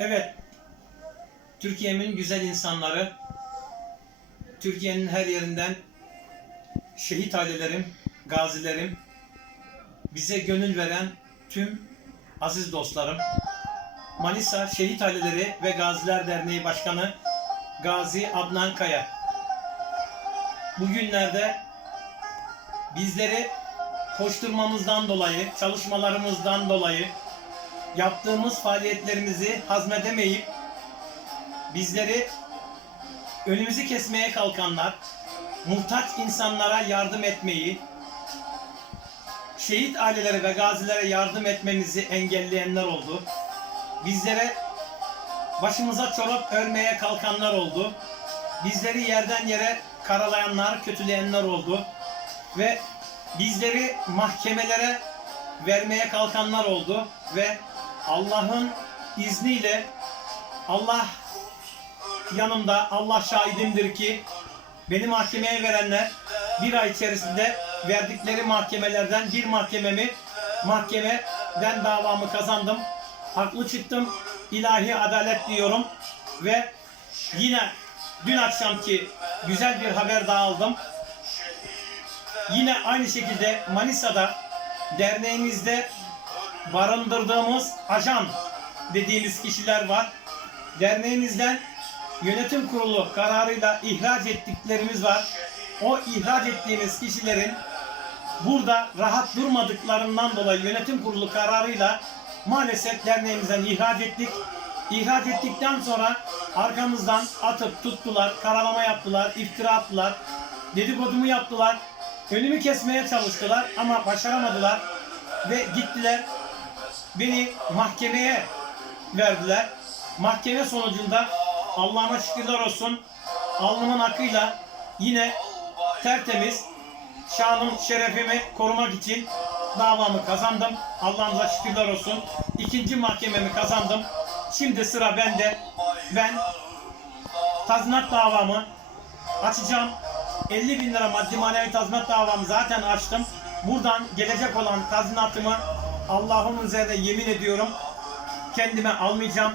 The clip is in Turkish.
Evet, Türkiye'min güzel insanları, Türkiye'nin her yerinden şehit ailelerim, gazilerim, bize gönül veren tüm aziz dostlarım, Manisa Şehit Aileleri ve Gaziler Derneği Başkanı Gazi Adnan Kaya. Bugünlerde bizleri koşturmamızdan dolayı, çalışmalarımızdan dolayı, yaptığımız faaliyetlerimizi hazmedemeyip bizleri önümüzü kesmeye kalkanlar, muhtaç insanlara yardım etmeyi, şehit ailelere ve gazilere yardım etmemizi engelleyenler oldu. Bizlere başımıza çorap örmeye kalkanlar oldu. Bizleri yerden yere karalayanlar, kötüleyenler oldu. Ve bizleri mahkemelere vermeye kalkanlar oldu ve Allah'ın izniyle Allah yanımda Allah şahidimdir ki beni mahkemeye verenler bir ay içerisinde verdikleri mahkemelerden bir mahkememi mahkemeden davamı kazandım. Haklı çıktım. İlahi adalet diyorum ve yine dün akşamki güzel bir haber daha aldım. Yine aynı şekilde Manisa'da derneğimizde barındırdığımız ajan dediğimiz kişiler var. Derneğimizden yönetim kurulu kararıyla ihraç ettiklerimiz var. O ihraç ettiğimiz kişilerin burada rahat durmadıklarından dolayı yönetim kurulu kararıyla maalesef derneğimizden ihraç ettik. İhraç ettikten sonra arkamızdan atıp tuttular, karalama yaptılar, iftira attılar, dedikodumu yaptılar. Önümü kesmeye çalıştılar ama başaramadılar ve gittiler. Beni mahkemeye verdiler. Mahkeme sonucunda Allah'ıma şükürler olsun alnımın akıyla yine tertemiz şanım şerefimi korumak için davamı kazandım. Allah'ımıza şükürler olsun. İkinci mahkememi kazandım. Şimdi sıra bende. Ben tazminat davamı açacağım. 50 bin lira maddi manevi tazminat davamı zaten açtım. Buradan gelecek olan tazminatımı Allah'ın üzerine yemin ediyorum kendime almayacağım.